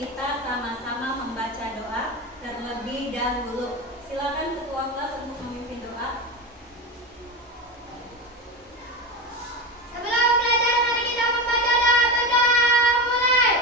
kita sama-sama membaca doa terlebih dahulu. Silakan ketua kelas untuk memimpin doa. Sebelum belajar, mari kita membaca doa bersama. Mulai.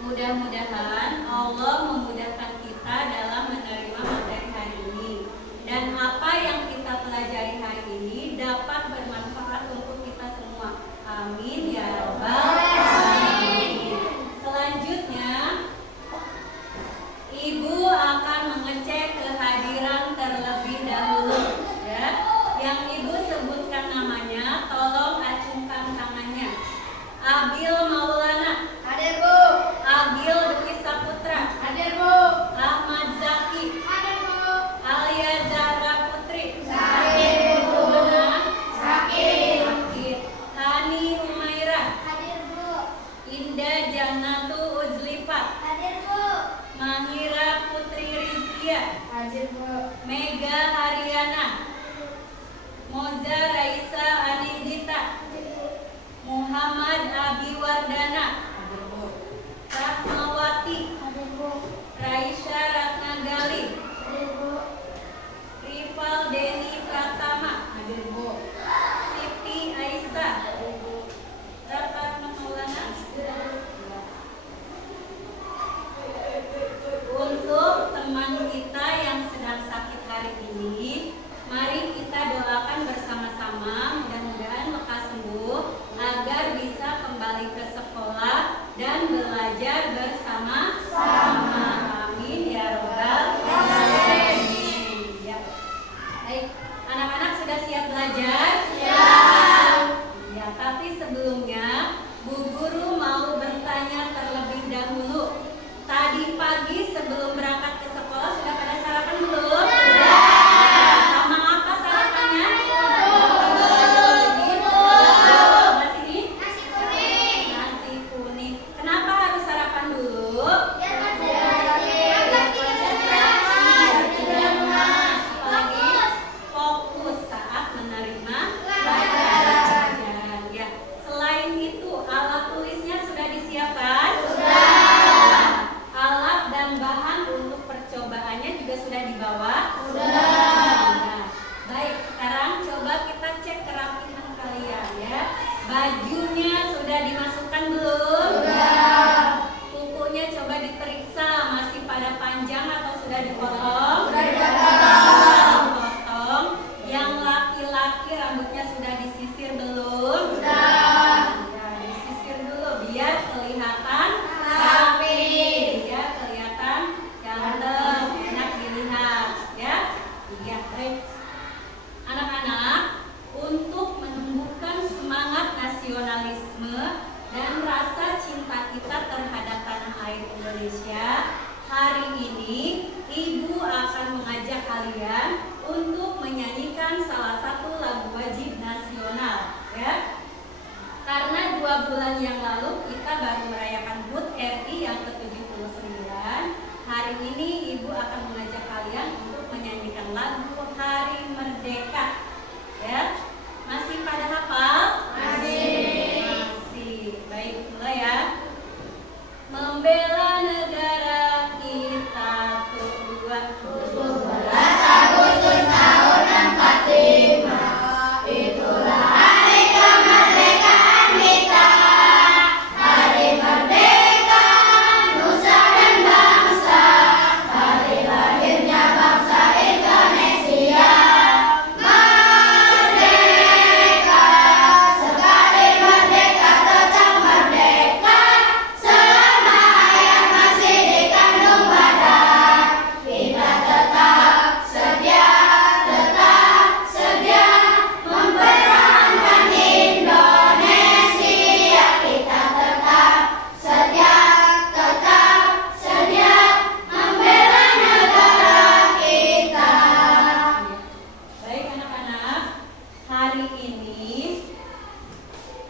Mudah-mudahan Allah memudahkan kita dalam menerima materi hari ini, dan apa yang kita pelajari hari ini dapat bermanfaat untuk kita semua. Amin ya rabbal alamin. Selanjutnya, Ibu akan mengecek kehadiran terlebih dahulu. Ya, yang Ibu sebutkan namanya, tolong acungkan tangannya. Abil Maulana. Hadir, Bu. Abil Dwi Saputra. Hadir, Bu. Ahmad Zaki. Hadir, Bu. Alia Zahra Putri. Hadir, Bu. Mana? Sakit. Sakit. Hani Umaira. Hadir, Bu. Indah Janatu Uzlifat. Hadir, Bu. Mahira Putri Rizkia. Hadir, Bu. Mega Haryana. Moza Raisa Anindita. Muhammad Abi Wardana. Ratnawati. Raisya Ratnagali. Rival Deni Pratama. Siti Aisyah. Rapat Maulana. Untuk teman kita yang sedang sakit hari ini, mari kita doakan bersama-sama, mudah-mudahan lekas sembuh agar bisa kembali ke sekolah dan belajar bersama-sama. Amin ya robbal alamin. Ya. Baik, anak-anak sudah siap belajar? Siap. Ya, tapi sebelumnya Bu Guru mau bertanya terlebih dahulu. Tadi pagi sebelum berangkat ke sekolah sudah pada sarapan belum? Sama apa sarapannya? Nasi kuning. Kenapa harus sarapan dulu? Indonesia. Hari ini Ibu akan mengajak kalian untuk menyanyikan salah satu lagu wajib nasional, ya. Karena 2 bulan yang lalu kita baru merayakan HUT RI yang ke-79. Hari ini Ibu akan mengajak kalian untuk menyanyikan lagu Hari Merdeka, ya. Masih pada hafal? Masih. Baik, mulai ya. Membela negara kita tua 17 Agustus tahun 45, itulah hari kemerdekaan kita. Hari merdeka nusa dan bangsa, hari lahirnya bangsa Indonesia. Merdeka, sekali merdeka tetap merdeka. Selama ayah masih dikandung badan, kita tetap sedia mempertahankan Indonesia. Kita tetap sedia membela negara kita. Baik anak-anak, hari ini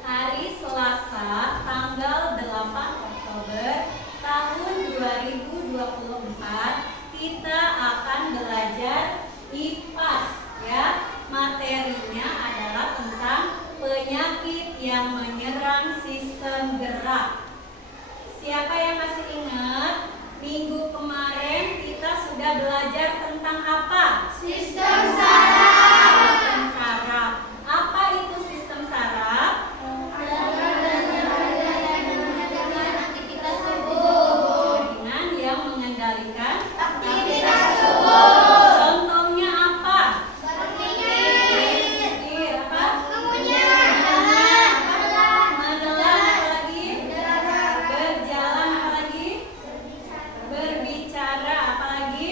hari Selasa tanggal 8 Oktober tahun 2024 kita akan belajar IPAS, ya. Materinya adalah tentang penyakit yang menyerang sistem gerak. Siapa yang masih ingat minggu kemarin kita sudah belajar tentang apa? Sistem saraf. Sistem saraf. Apa itu sistem saraf? Aktivitas tubuh. Jaringan yang mengendalikan Aktivitas tubuh. contohnya apa? Berdiri. Apa? Mengunyah. Menelan, apalagi? Berjalan, apalagi? Berbicara, apalagi?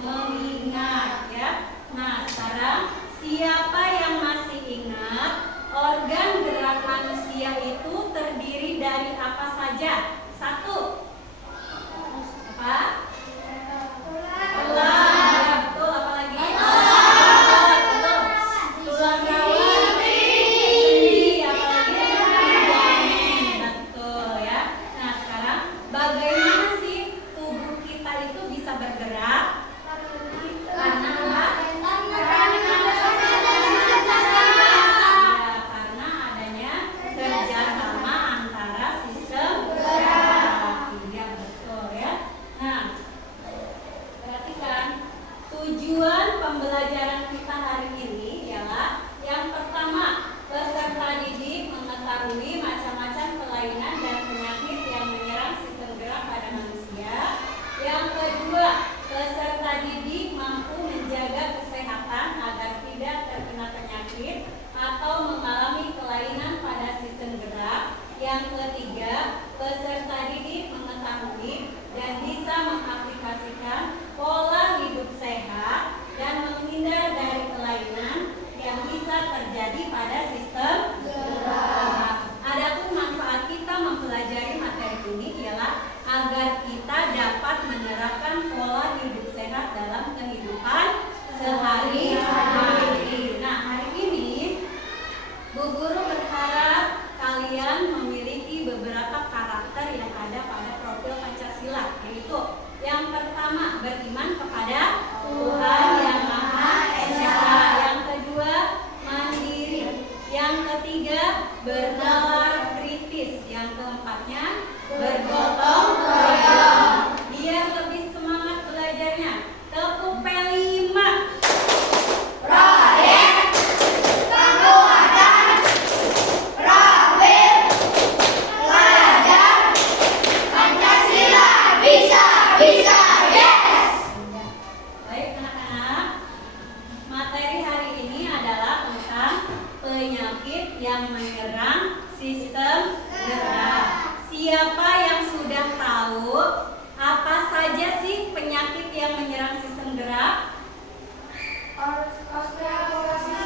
Mengingat, ya. Nah, sekarang siapa yang masih ingat organ gerak manusia itu terdiri dari apa saja? 1. Apa? Tulang, ya, betul. Apalagi? Betul. Tulang rawan, sendi, apalagi? Ligamen, betul ya. Nah, sekarang bagaimana sih tubuh kita itu bisa bergerak? Karena apa? Ya, karena adanya kerjasama antara sistem gerak. Iya, betul ya. Nah, perhatikan tujuan pembelajaran kita hari ini ialah yang pertama, peserta didik mengetahui macam-macam kelainan dan penyakit yang menyerang sistem gerak pada manusia. Yang kedua, peserta didik mampu menjaga kesehatan agar tidak terkena penyakit atau mengalami kelainan pada sistem gerak. Yang ketiga, peserta didik mengetahui dan bisa mengaplikasikan pola hidup sehat dan menghindar dari kelainan yang bisa terjadi pada sistem gerak. Adapun manfaat kita mempelajari materi ini ialah agar kita dapat menerapkan pola hidup sehat dalam kehidupan sehari-hari. Nah, hari ini Bu Guru berharap kalian memiliki beberapa karakter yang ada pada profil Pancasila, yaitu yang pertama, beriman kepada Tuhan Yang Maha Esa. Yang kedua, mandiri. Yang ketiga, bernalar kritis. Yang keempatnya, bergotong royong. Biar lebih semangat belajarnya, tepuk P5. Proyek penguatan profil pelajar Pancasila. Bisa, yes. Baik anak-anak, materi hari ini adalah tentang penyakit yang menyerang sistem gerak. Siapa yang sudah tahu apa saja sih penyakit yang menyerang sistem gerak? Osteoporosis,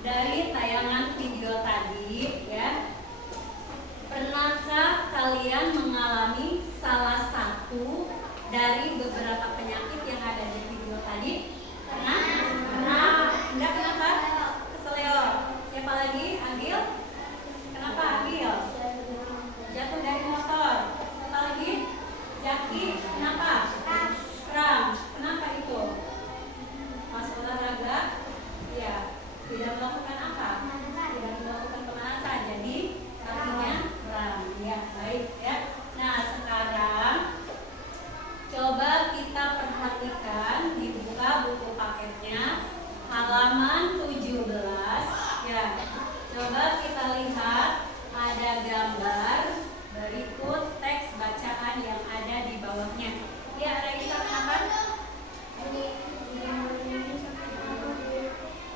dari tayangan video tadi ya, pernahkah kalian mengalami salah satu dari beberapa penyakit yang ada di video tadi? Pernah? Pernah? Enggak, kenapa? Keseleo. Siapa lagi? Agil? Kenapa Agil? Jatuh dari motor. Siapa lagi? Jaki. Kenapa? Kram. Kenapa itu? Pas olahraga? Ya. Tidak melakukan apa? Tidak melakukan pemanasan. Jadi kakinya kram. Ya, baik ya. Nah, sekarang coba kita perhatikan, dibuka buku paketnya halaman 17 ya. Coba kita lihat, ada gambar berikut teks bacaan yang ada di bawahnya. Ya, Raisa, kenapa?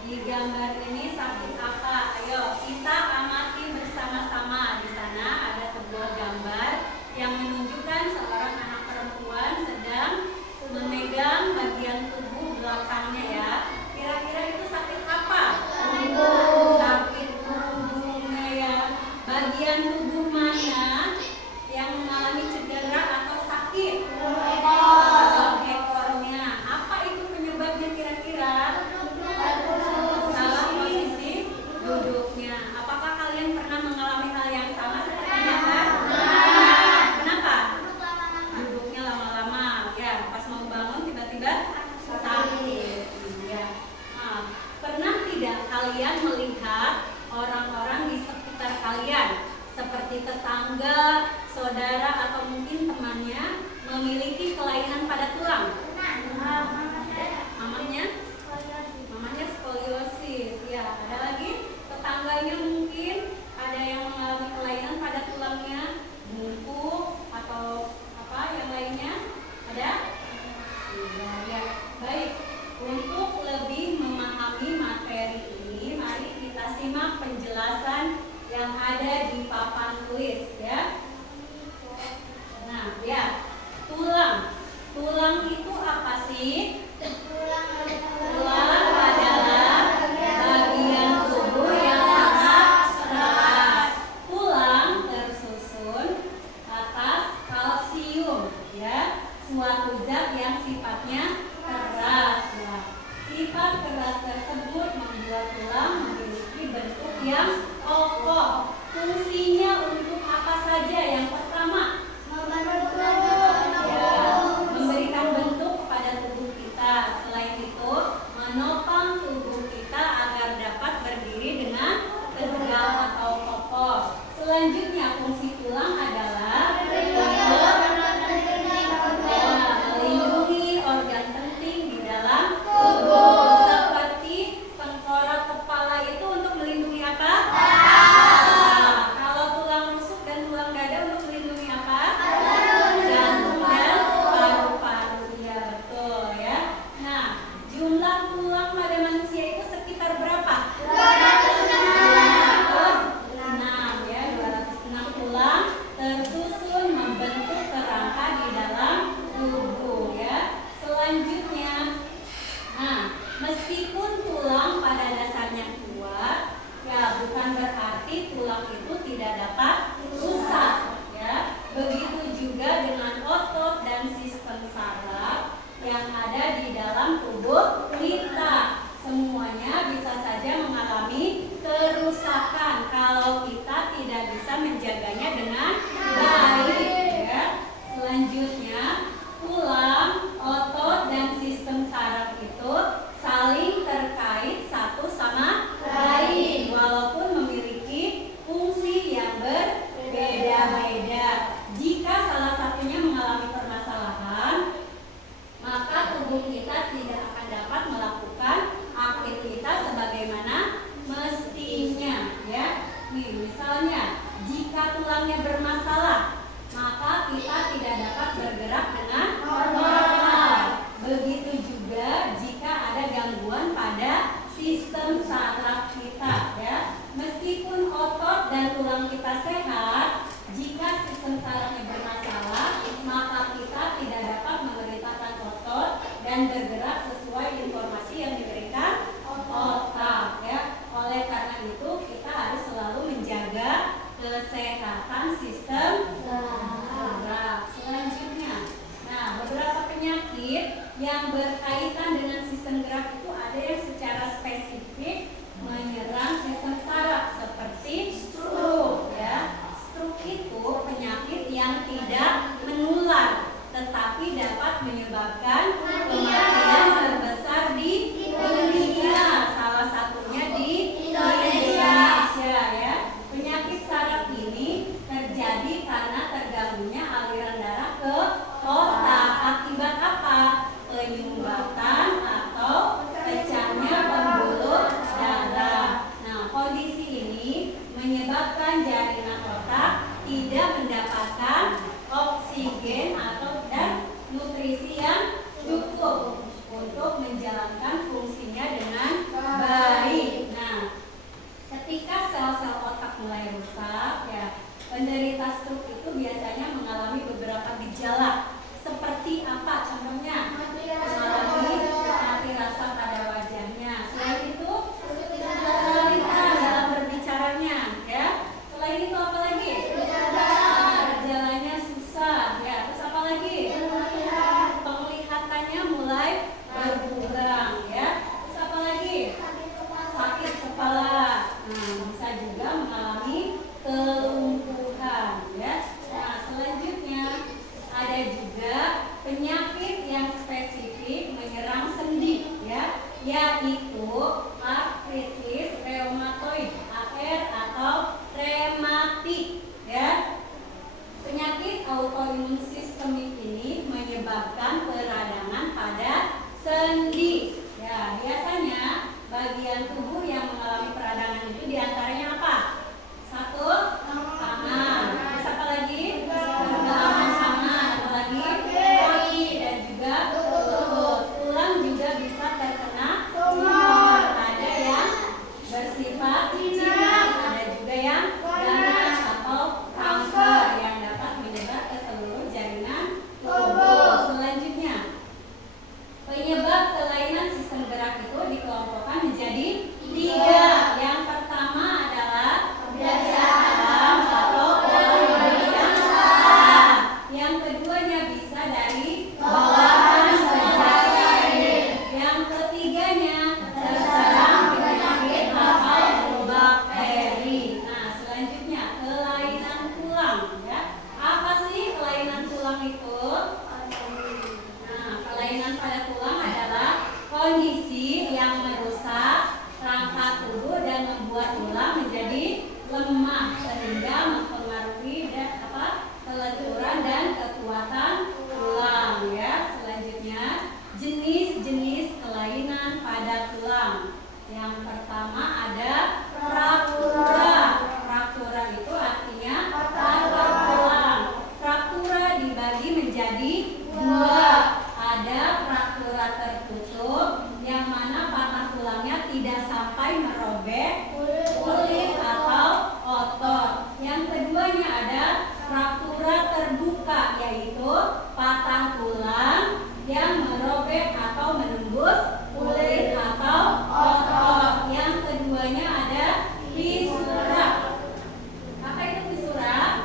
Di gambar ini sakit apa? Ayo kita amati bersama-sama. Di sana ada sebuah gambar yang menunjukkan seorang anak perempuan sedang memegang bagian tubuh belakangnya ya. Kira-kira itu sakit apa? Sakit punggungnya ya. Bagian tubuh mana yang mengalami cedera atau sakit? Ekornya. Apa itu penyebabnya kira-kira? Salah posisi duduknya. Apakah kalian pernah mengalami hal yang sama sepertinya kan? Kenapa? Duduknya lama-lama. Ya, pas mau bangun tiba-tiba sakit. Ya. Nah, pernah tidak kalian melihat orang-orang di sekitar kalian, seperti tetangga, saudara, atau mungkin temannya memiliki kelainan pada tulang? Mamanya skoliosis. Ya, ada lagi tetangganya mungkin ada yang mengalami kelainan pada tulangnya, bungkuk atau apa yang lainnya? Ada? Tidak ya. Baik. Untuk lebih memahami materi ini, mari kita simak penjelasan yang ada di papan tulis ya. Nah, ya. Tulang itu apa sih? Tulang adalah bagian tubuh yang sangat keras. Tulang tersusun atas kalsium ya, suatu zat yang sifatnya keras. Nah, sifat keras tersebut membuat tulang memiliki bentuk yang kokoh. Fungsinya untuk apa saja? Yang pertama, memberikan bentuk kepada tubuh kita. Selain itu, menopang tubuh kita agar dapat berdiri dengan tegak atau kokoh. Selanjutnya, fungsi tulang adalah melindungi organ penting di dalam tubuh. Seperti tengkorak kepala itu untuk melindungi apa? Kalau tulang rusuk dan tulang dada untuk melindungi apa? Jantung dan paru-paru. Ya, betul ya. Nah, jumlah tulang pada manusia itu sekitar berapa? 206 ya, 206 tulang tersusun membentuk kerangka di dalam tubuh ya. Selanjutnya, nah, meskipun tulang pada dasarnya kuat, ya bukan berarti tulang itu tidak dapat rusak ya. Begitu juga dengan otot dan sistem saraf yang ada di dalam tubuh kita. Semuanya bisa saja mengalami kerusakan kalau kita tidak bisa menjaganya dengan baik ya. Selanjutnya, tulang, otot, dan sistem saraf itu saling terkait satu sama lain walaupun memiliki fungsi yang berbeda-beda. Jika salah satunya mengalami permasalahan, maka tubuh kita tidak akan dapat melakukan aktivitas sebagaimana mestinya ya. Nih, misalnya jika tulangnya bermasalah, maka kita tidak dapat bergerak dengan normal. Begitu juga jika ada gangguan pada sistem saraf kita ya. Meskipun otot dan tulang kita sehat, jika sistem sarafnya bermasalah, maka kita tidak dapat memerintahkan otot dan bergerak sesuai informasi yang diberikan otak ya. Oleh Nah, bisa juga mengalami kelumpuhan ya. Nah, selanjutnya ada juga penyakit yang spesifik menyerang sendi ya, yaitu artritis reumatoid (AR) atau rematik ya. Penyakit autoimun sistemik ini menyebabkan peradangan pada sendi. Ya, biasanya bagian tubuh yang mengalami peradangan itu diantaranya apa? Satu, tangan. Terus apa lagi? Pergelangan tangan. Apa lagi? Kaki dan juga lutut. Tulang juga bisa terkena tumor. Ada yang bersifat cedera, ada juga yang ganas atau kanker yang dapat menyebar ke seluruh jaringan tubuh. Selanjutnya, penyebab kelainan sistem gerak itu dikelompokkan menjadi 3. Yang pertama adalah kebiasaan atau pola hidup yang salah. Yang keduanya bisa dari bawaan sejak lahir. Yang ketiganya terserang penyakit atau bakteri. Nah, selanjutnya kelainan tulang ya. Apa sih kelainan tulang itu? Nah, kelainan pada tulang adalah kondisi yang merusak rangka tubuh dan membuat tulang menjadi lemah sehingga mempengaruhi kelenturan dan kekuatan tulang ya. Selanjutnya, jenis-jenis kelainan pada tulang. Yang pertama ada fraktura. Fraktura itu artinya patah tulang. Fraktura dibagi menjadi 2. Ada fraktura tertutup yang mana patah tulangnya tidak sampai merobek kulit atau otot. Yang keduanya ada fraktura terbuka, yaitu patah tulang yang merobek atau menembus kulit atau otot. Yang keduanya ada fisura. Apa itu fisura?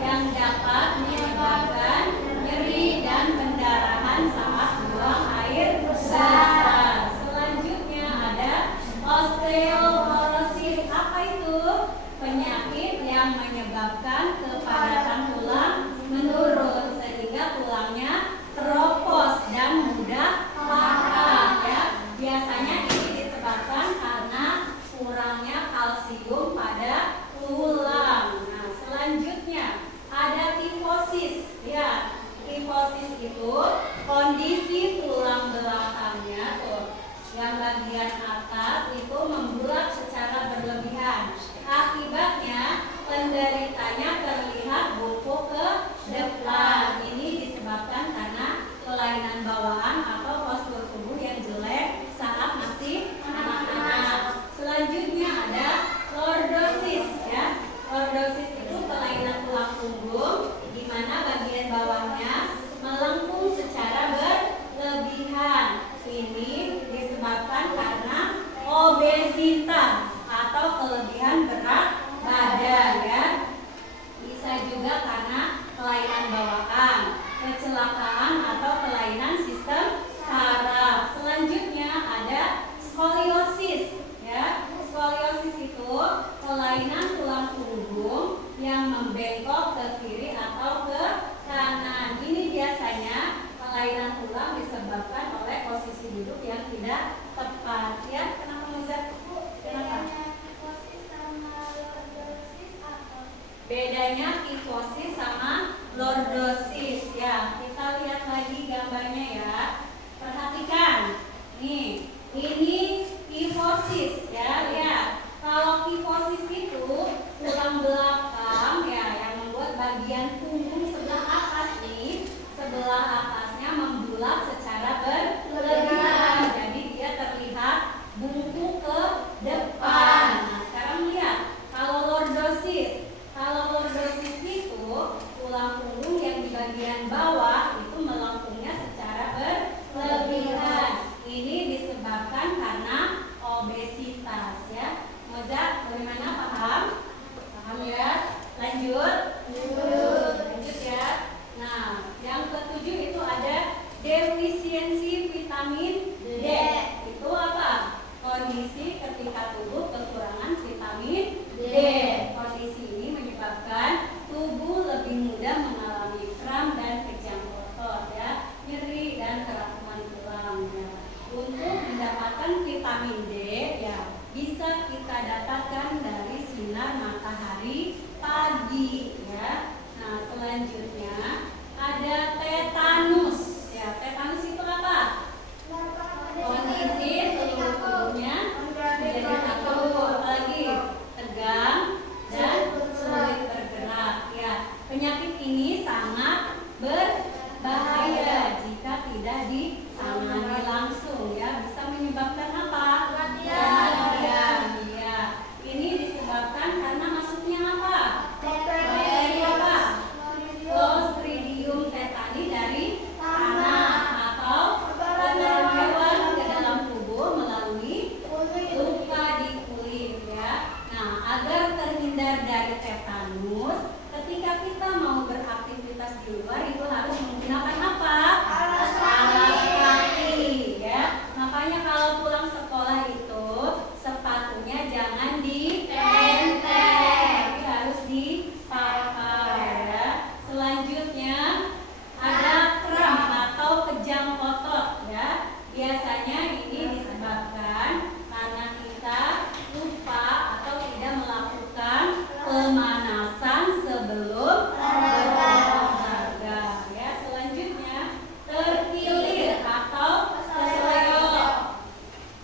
Yang dapat menyebabkan nyeri dan pendarahan saat buang air besar. Selanjutnya ada osteoporosis. Apa itu? Penyakit yang menyebabkan kepadatan tulang menurun sehingga tulangnya keropos dan mudah patah ya. Biasanya ini disebabkan karena kurangnya kalsium pada tulang. Nah, selanjutnya ada kifosis ya. Kifosis itu kondisi tulang belakangnya yang bagian atas itu membulat secara berlebihan. Akibatnya penderitanya terlihat bungkuk ke depan. Ini disebabkan karena kelainan bawaan atau postur tubuh yang jelek saat masih anak-anak. Selanjutnya ada lordosis ya. Lordosis itu kelainan tulang punggung di mana bagian bawahnya melengkung secara berlebihan. Ini disebabkan karena obesitas atau kelebihan berat badan ya. Bisa juga karena kelainan bawaan, kecelakaan atau kelainan sistem saraf. Selanjutnya ada skoliosis ya. Skoliosis itu kelainan tulang punggung yang membengkok ke kiri atau ke kanan. Ini biasanya kelainan tulang disebabkan oleh posisi duduk yang tidak tepat ya. Kenapa Muza? Kenapa? Bedanya kifosis sama lordosis ya. Kita lihat lagi gambarnya ya. Perhatikan. Nih, ini kifosis ya. Lihat. Kalau kifosis itu tulang belakang ya yang membuat bagian punggung sebelah atas nih, sebelah atasnya membulat secara berlebihan. Jadi dia vitamin D ya bisa kita dapatkan dari sinar matahari pagi ya. Nah, selanjutnya ada tetanus. Ya, tetanus itu apa? Kondisi seluruh tubuhnya menjadi kaku, apalagi tegang dan sulit bergerak. Ya, penyakit ini sangat berbahaya jika tidak ditangani langsung. Ya, bisa menyebabkan apa? Kematian. Ya, ini disebabkan karena masuknya apa? Bakteri apa? Clostridium tetani dari tanah atau kotoran hewan ke dalam tubuh melalui luka di kulit ya. Nah, agar terhindar dari tetanus, ketika kita mau beraktivitas di luar itu harus menggunakan apa? Alas kaki ya. Makanya kalau pulang sekolah itu sepatunya jangan ditenteng, tapi harus dipakai ya. Selanjutnya ada kram atau kejang otot ya. Biasanya ini disebabkan karena kita lupa atau tidak melakukan pemanasan sebelum berolahraga ya. Selanjutnya terkilir atau keseleo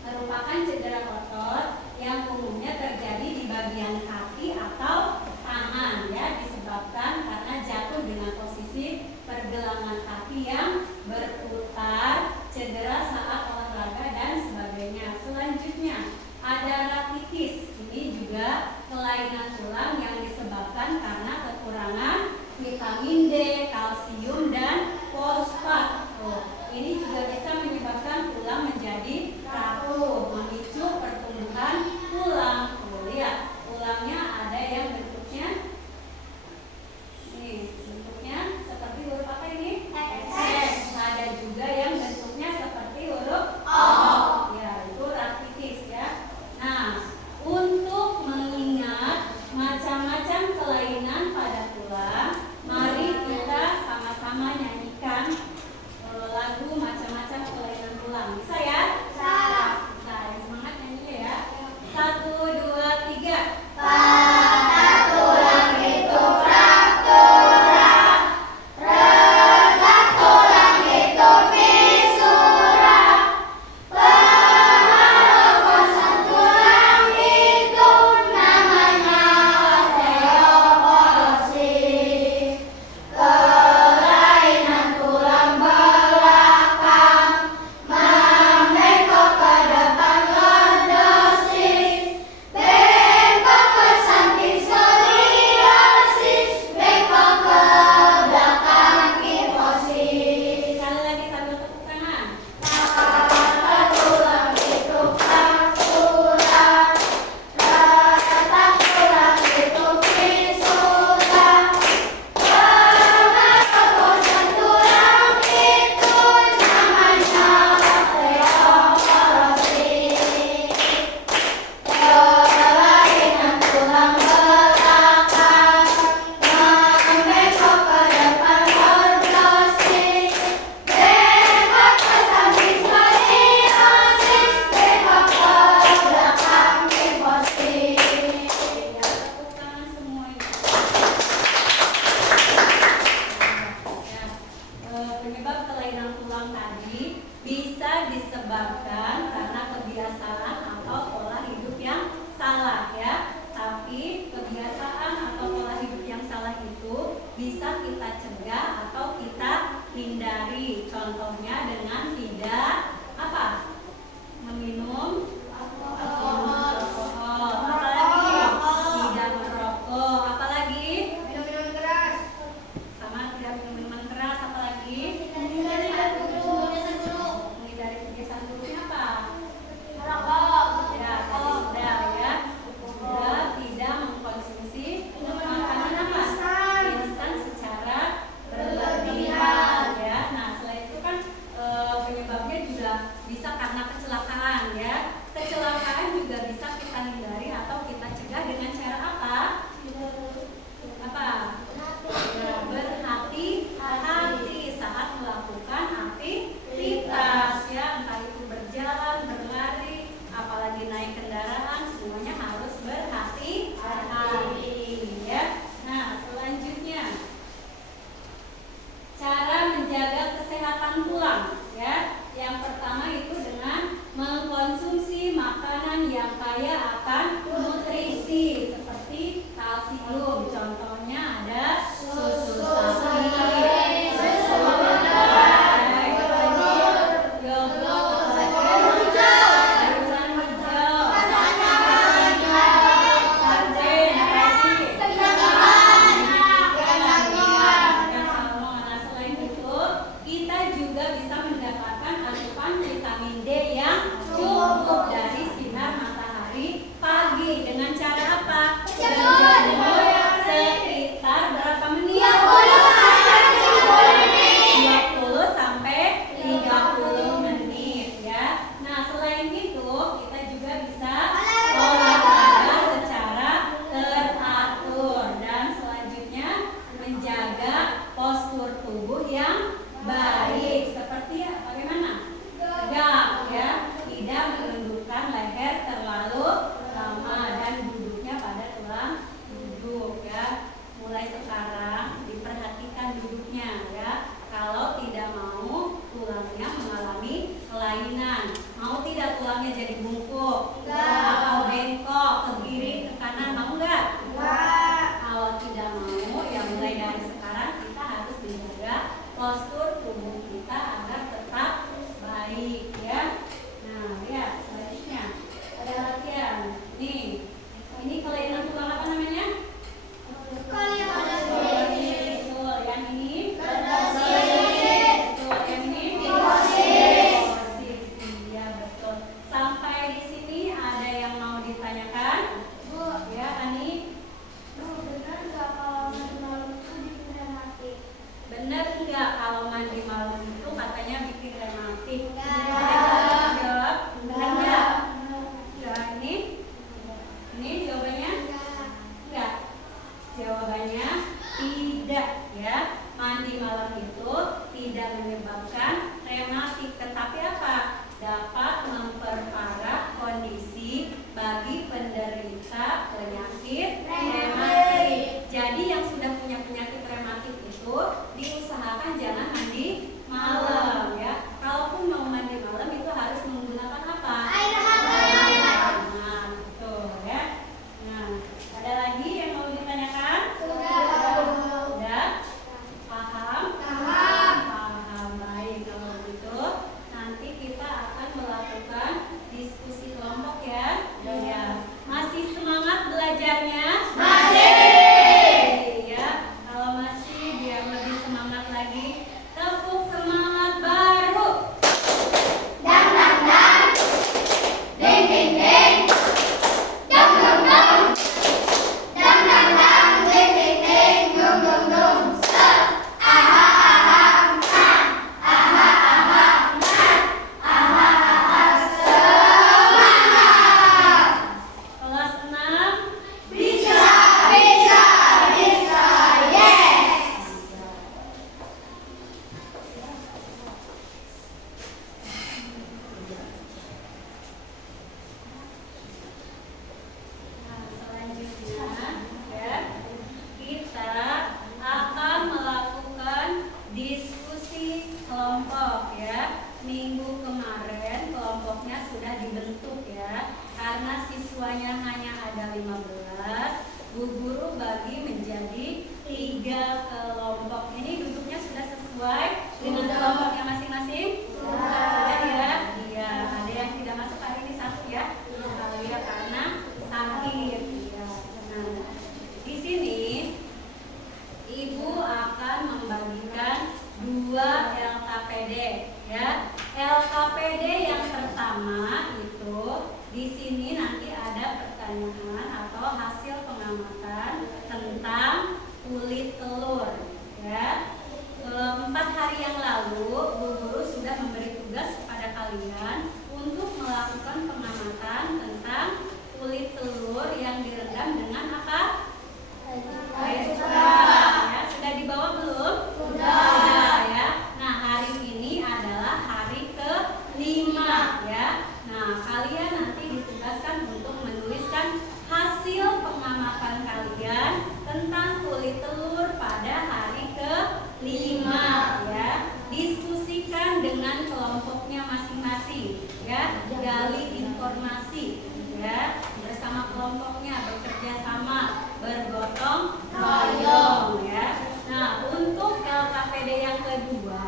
merupakan cedera otot yang umumnya terjadi di bagian kaki atau tangan ya, disebabkan karena jatuh dengan posisi pergelangan kaki yang berputar, cedera saat olahraga dan sebagainya. Selanjutnya ada rakitis. Ini juga kelainan tulang yang disebabkan karena kekurangan vitamin D, kalsium dan fosfat. Ini juga bisa menyebabkan tulang menjadi rapuh, memicu pertumbuhan tulang. Lihat, tulangnya ada yang bentuknya nih, bentuknya seperti huruf apa ini? S. Ada juga yang bentuknya seperti huruf O. Ya, itu rakitis ya. Nah, untuk mengingat macam-macam kelainan pada tulang, mari kita sama-sama nyanyikan lagu macam-macam kelainan tulang. Bisa ya? Bisa. Bisa. Semangat nyanyinya ya. 1, 2, 3. Patah tulang itu fraktura, retak tulang itu fisura, pemrokosan tulang itu namanya osteoporosis. Kelainan tulang belakang membengkok ke depan lordosis, bengkok ke samping skoliosis, bengkok ke belakang kifosis. Sekali lagi sambil tepuk tangan. Patah tulang itu fraktura, retak tulang itu fisura, pemrokosan tulang itu namanya osteoporosis. Kelainan tulang belakang membengkok ke depan lordosis, bengkok ke samping skoliosis, bengkok ke belakang kifosis. Ya, tepuk tangan semuanya. Ya, penyebab kelainan tulang tadi bisa disebabkan karena kebiasaan atau pola hidup yang salah ya. Tapi kebiasaan atau pola hidup yang salah itu bisa kita cegah atau kita hindari. Contohnya dengan tidak apa? Meminum alkohol. Apalagi tidak merokok. Apalagi Minum-minum keras. sama tidak minum minuman keras. Apalagi Menghindari kebiasaan buruknya menghindari kebiasaan buruknya apa? vitamin D yang cukup dari sinar matahari pagi. Dengan cara apa? Berjemur sekitar berapa menit? 20 sampai 30 menit ya. Nah, selain itu kita juga bisa olahraga secara teratur dan selanjutnya menjaga postur tubuh yang baik. Seperti bagaimana? Tegak ya, tidak menundukkan leher terlalu lama dan duduknya pada tulang duduk ya. Mulai sekarang diperhatikan duduknya ya. Kalau tidak mau tulangnya mengalami kelainan, mau tidak tulangnya jadi bungkuk atau bengkok ke kiri ke kanan, mau nggak? Kalau tidak mau, ya mulai dari sekarang kita harus menjaga postur tubuh kita agar tetap baik ya. Nah, lihat selanjutnya ada latihan. Nih, ini kelainan tulang apa namanya? Betul. Yang ini? Betul. Yang ini? Pikosis. Iya, betul. Sampai di sini ada yang mau ditanyakan? Ya, Ani? Benar enggak kalau mandi malam itu katanya bikin rematik? Jawab. Benar enggak? Enggak. Ini jawabannya? Enggak. Jawabannya tidak ya. Mandi malam itu tidak menyebabkan rematik, tetapi apa? Dapat memperparah kondisi bagi penderita penyakit rematik. Jadi yang sudah punya penyakit rematik itu diusahakan jangan mandi malam ya. Kalaupun mau mandi malam itu harus menggunakan apa? Air hangat. Nah, betul ya. Nah, ada lagi yang mau ditanyakan? Sudah? Paham? Paham. Baik, kalau begitu nanti kita akan melakukan diskusi kelompok ya. Ya. Masih semangat belajarnya? Ya. Kalau masih biar lebih semangat lagi, tepuk semangat baru. Dang dang dang, ding ding ding, dang dang dang, dang dang dang, ding ding ding, dung dung dung. Aha aha aha, aha aha aha, aha aha semangat. Kelas 6. Bisa, bisa, bisa, yes. Nah, selanjutnya ya, kita akan melakukan diskusi kelompok ya. Minggu kemarin kelompoknya sudah dibentuk ya. Karena siswanya hanya ada 15, Bu Guru bagi menjadi 3 kelompok. Ini duduknya sudah sesuai dengan kelompoknya masing-masing? Sudah ya? Iya, ada yang tidak masuk hari ini satu ya. Ya karena sakit. Ya. Nah, di sini Ibu akan membagikan 2 LKPD ya. LKPD yang pertama itu di sini nanti ada pertanyaan atau hasil pengamatan tentang kulit telur ya. 4 hari yang lalu Bu Guru sudah memberi tugas kepada kalian untuk melakukan pengamatan tentang kulit telur yang direndam dengan apa? Air curah ya. Sudah dibawa belum? Sudah ya. Nah, hari ini adalah hari ke-5 ya. Nah, kalian nanti ditugaskan untuk menuliskan hasil pengamatan kalian tentang kulit telur pada hari ke-5 ya. Diskusikan dengan kelompoknya masing-masing ya. Gali informasi ya. Bersama kelompoknya, bekerja sama, bergotong royong ya. Nah, untuk LKPD yang kedua,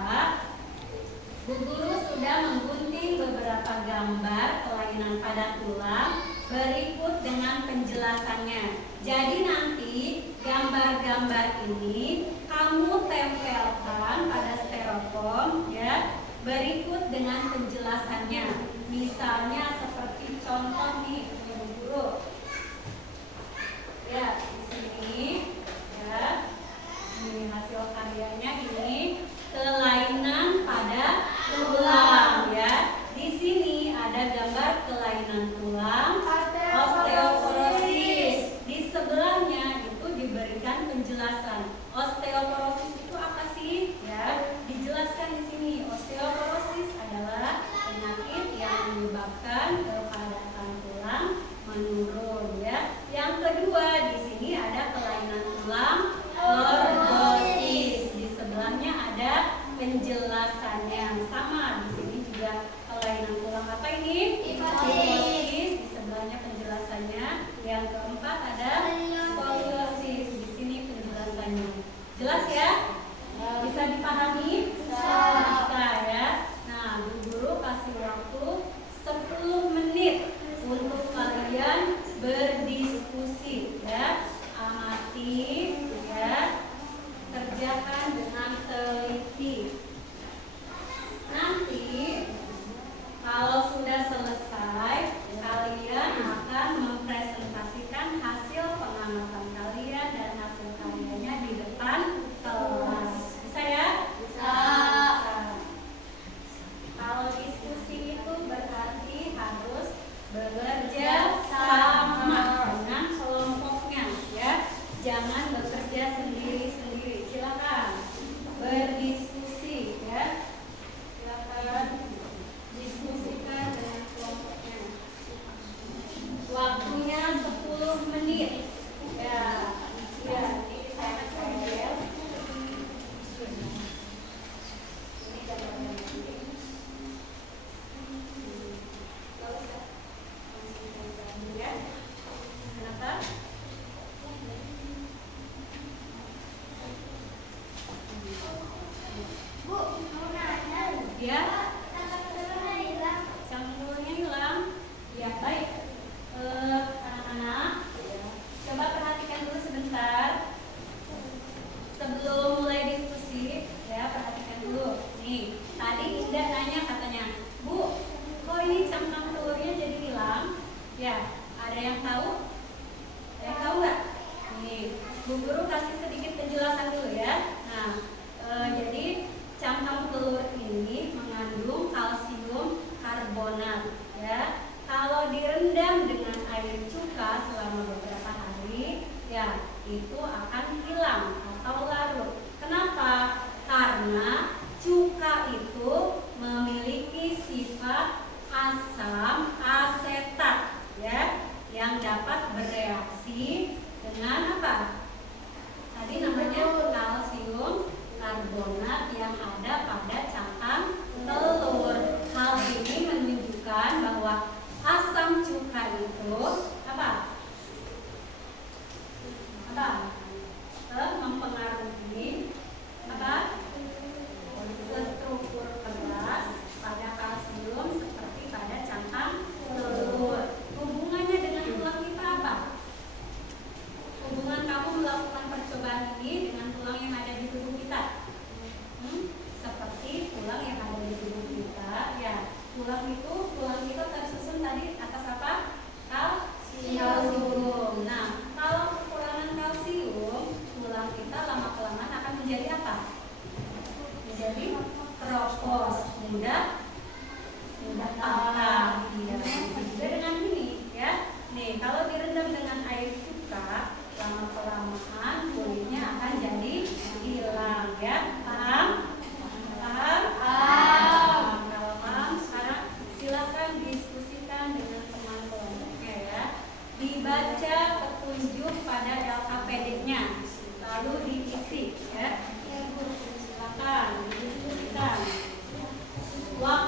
Bu Guru sudah menggunting beberapa gambar kelainan pada tulang berikut dengan penjelasannya. Jadi nanti gambar-gambar ini kamu tempelkan pada styrofoam ya berikut dengan penjelasannya. Misalnya seperti contoh nih, guru. Ya, di sini ya. Ini hasil karyanya ini kelainan pada tulang ya. Di sini ada gambar kelainan tulang, osteoporosis. Di sebelahnya itu diberikan penjelasan. Osteoporosis itu apa sih? Ya, dijelaskan di sini. Osteoporosis adalah penyakit yang menyebabkan kepadatan tulang menurun ya. Yang kedua di sini ada kelainan tulang lordosis. Di sebelahnya ada penjelasannya sama. Di sini juga kelainan tulang apa ini? Kifosis. Di sebelahnya penjelasannya. Yang keempat ada skoliosis. Di sini penjelasannya. Jelas ya? Bisa dipahami? Bisa ya. Nah, Bu Guru kasih waktu 10 menit untuk kalian berdiskusi ya. Amati ya. Kerjakan dengan teliti. Nanti kalau sudah selesai, kalian akan mempresentasikan hasil pengamatan kalian dan hasil karyanya di depan kelas. Bisa ya? Bisa. Kalau diskusi itu berarti harus bekerja sama dengan kelompoknya ya. Jangan bekerja sendiri-sendiri. Silakan berdiskusi ya. Silakan diskusikan dengan kelompoknya. Waktunya 10 menit. Ya. Ya, ini saya ya. Ini gambarnya. Ya. Kenapa? Bu, mau nanya. Ya. Cangkulnya hilang. Cangkulnya hilang. Ya, baik. Anak-anak, coba perhatikan dulu sebentar. Sebelum mulai diskusi, ya perhatikan dulu. Nih, tadi Indah nanya katanya, Bu, kok ini cangkang telurnya jadi hilang? Ya, ada yang tahu? Ada yang tahu nggak? Nih, Bu Guru kasih sedikit penjelasan dulu ya. Nah, jadi cangkang telur ini mengandung kalsium karbonat ya. Kalau direndam dengan air cuka selama beberapa hari, ya itu akan hilang atau larut. Kenapa? Karena cuka itu memiliki sifat asam asetat ya, yang dapat bereaksi dengan apa? Tadi namanya kalsium karbonat yang ada pada cangkang telur. Hal ini menunjukkan bahwa asam cuka itu apa? Mempengaruhi apa? Struktur keras pada kalsium seperti pada cangkang telur. Hubungannya dengan tulang kita apa? Hubungan kamu melakukan percobaan ini dengan tulang yang ada di tubuh kita? Seperti tulang yang ada di tubuh kita, ya. Tulang kita tersusun tadi atas apa? Kalsium. Nah, kalau kekurangan kalsium, tulang kita lama-kelamaan akan menjadi apa? Menjadi keropos, mudah patah. Iya, juga dengan ini, ya. Nih, kalau direndam dengan air cuka, lama-kelamaan kulitnya akan jadi hilang, ya. Paham? Kalau paham, sekarang silakan diskusikan dengan teman kelompoknya ya. Dibaca petunjuk pada LKPD-nya, lalu diisi ya. Silakan diskusikan. Waktu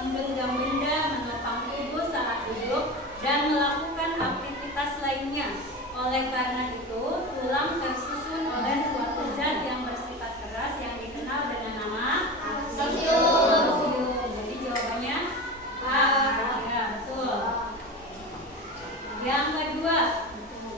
menggenggam benda, menopang tubuh saat duduk, dan melakukan aktivitas lainnya. Oleh karena itu, tulang tersusun oleh suatu zat yang bersifat keras yang dikenal dengan nama kalsium. Jadi jawabannya A. Ya, betul. Yang kedua,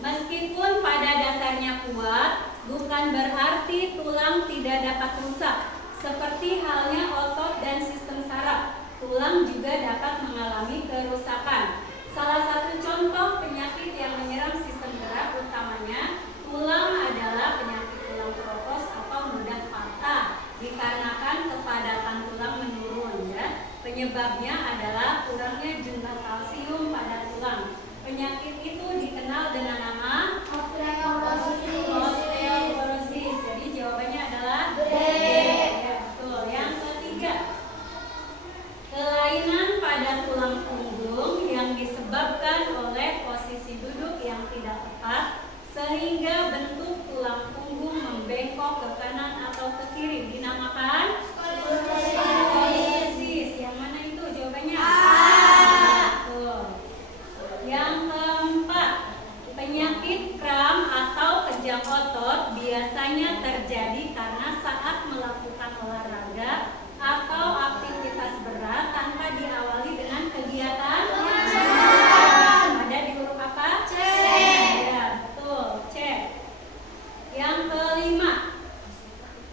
meskipun pada dasarnya kuat, bukan berarti tulang tidak dapat rusak. Seperti halnya otot dan sistem saraf, tulang juga dapat mengalami kerusakan. Salah satu contoh penyakit yang menyerang sistem gerak utamanya tulang adalah penyakit tulang keropos atau mudah patah dikarenakan kepadatan tulang menurun, ya. Penyebabnya adalah kurangnya jumlah kalsium pada tulang. Penyakit itu dikenal dengan nama osteoporosis. Jadi jawabannya adalah B. Ya, betul. Yang ketiga, kelainan pada tulang punggung yang disebabkan oleh posisi duduk yang tidak tepat sehingga bentuk tulang punggung membengkok ke kanan atau ke kiri dinamakan skoliosis. Yang mana itu jawabannya? Betul. Yang keempat, penyakit kram atau kejang otot biasanya terjadi karena saat melakukan olahraga atau aktivitas berat tanpa diawali dengan kegiatan ada di huruf apa? C. Ya, betul, C. Yang kelima,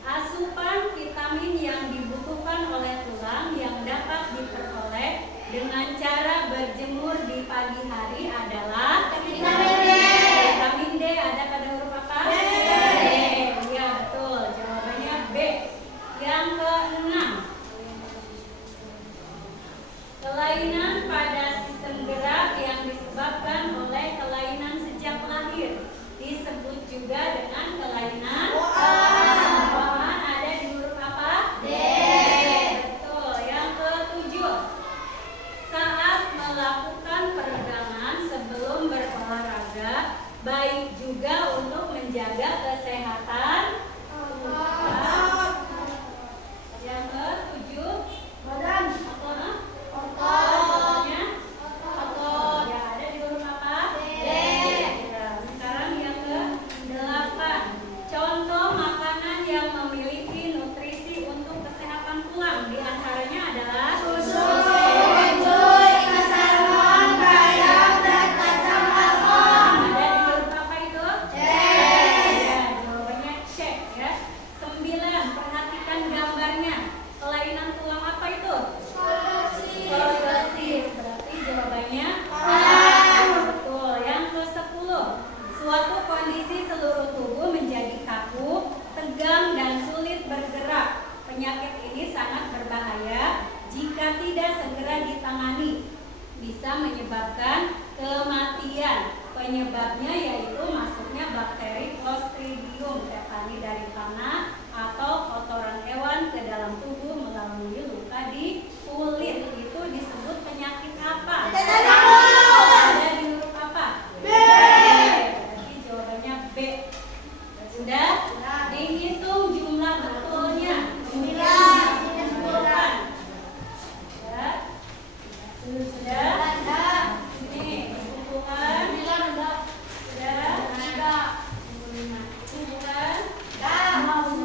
asupan vitamin yang dibutuhkan oleh tulang yang dapat diperoleh dengan cara berjemur di pagi hari adalah vitamin D. Vitamin D ada pada huruf apa? B. Ya, betul. Jawabannya B. Yang keenam, kelainan pada sistem gerak yang disebabkan oleh kelainan sejak lahir disebut juga dengan kelainan bawaan. Ada di huruf apa? D. Betul. Yang ketujuh, saat melakukan peregangan sebelum berolahraga baik juga untuk menjaga kesehatan otot. Yang ketujuh, badan ototnya otot. Ya, ada di huruf apa? D. Ya, sekarang yang ke-8, contoh makanan yang memiliki nutrisi untuk kesehatan tulang. Di antaranya adalah susu, keju, ikan salmon, bayam, dan kacang almond. Ada di huruf apa itu? C. Ya, jawabannya C, ya. 9, perhatikan gambarnya. Kelainan tulang apa itu? Skoliosis. Berarti jawabannya A. Betul. Yang ke-10, suatu kondisi seluruh tubuh menjadi kaku, tegang, dan sulit bergerak. Penyakit ini sangat berbahaya jika tidak segera ditangani. Bisa menyebabkan kematian. Penyebabnya yaitu masuknya bakteri Clostridium tetani dari tanah atau kotoran hewan ke dalam tubuh melalui luka di kulit. Itu disebut penyakit apa? Ada di huruf apa? B. Jadi jawabannya B. Sudah? Dihitung jumlah betulnya. 9. Ya. Sudah? Ini hitungan. Sudah? Bukan?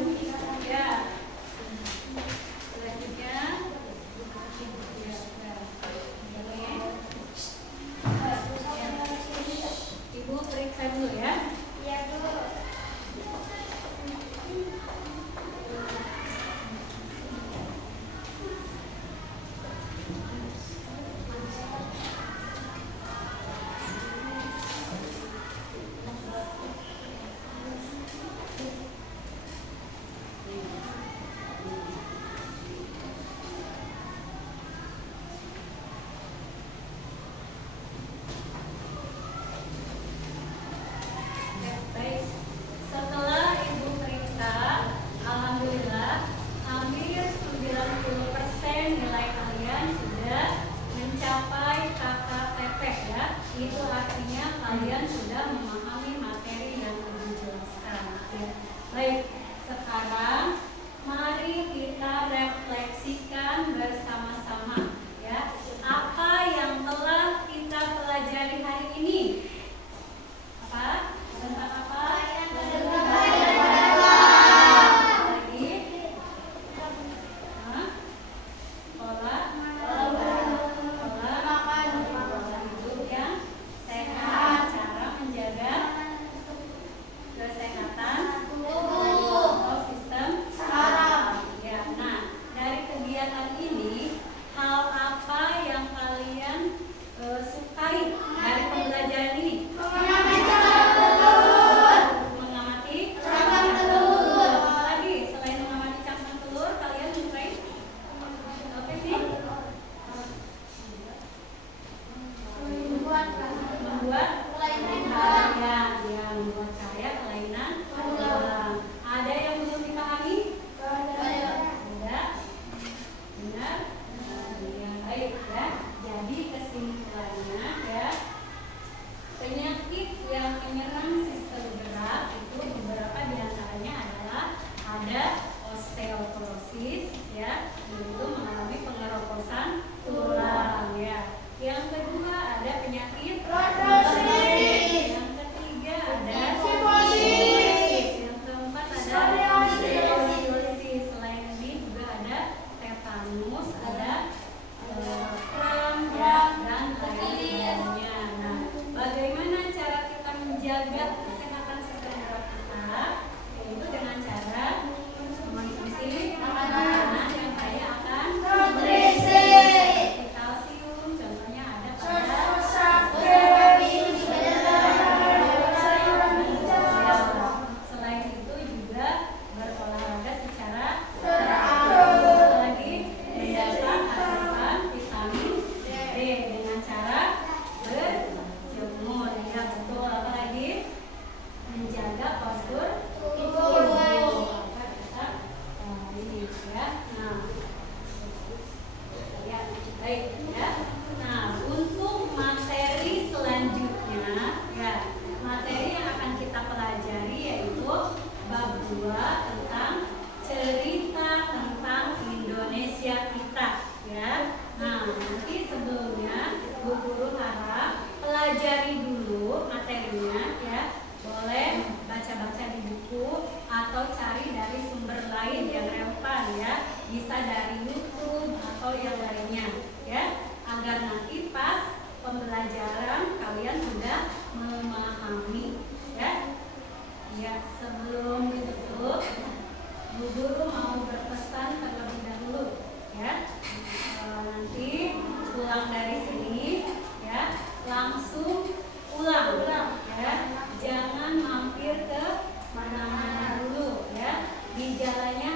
ada osteoporosis ya, yaitu mengalami pengeroposan tulang ya. Yang kedua ada penyakit Lordosis. Yang ketiga ada Kifosis. Yang keempat ada Skoliosis. Selain ini juga ada tetanus, ada kram ya, dan lain sebagainya. Nah, bagaimana cara kita menjaga kesehatan sistem gerak kita? Yaitu dengan cara mengonsumsi makanan yang kaya akan Nutrisi. seperti kalsium, contohnya ada pada selain itu juga berolahraga secara teratur. Lagi mendapat asupan vitamin D dengan cara berjemur ya, betul. Apalagi menjaga postur tubuh agar kita ini ya. Nah, ya, baik ya. Nah, untuk materi selanjutnya ya, materi yang akan kita pelajari yaitu bab 2 tentang cerita tentang Indonesia kita ya. Nah, nanti sebelumnya Bu Guru harap pelajari dulu materinya ya. Boleh baca-baca di buku atau cari dari sumber lain yang relevan ya. Bisa dari YouTube atau yang lainnya ya. Agar nanti pas pembelajaran kalian sudah memahami ya. Ya, sebelum ditutup Bu Guru mau berpesan terlebih dahulu ya. Nanti pulang dari sini ya, langsung pulang ya. Jangan mampir ke mana-mana dulu ya. Di jalannya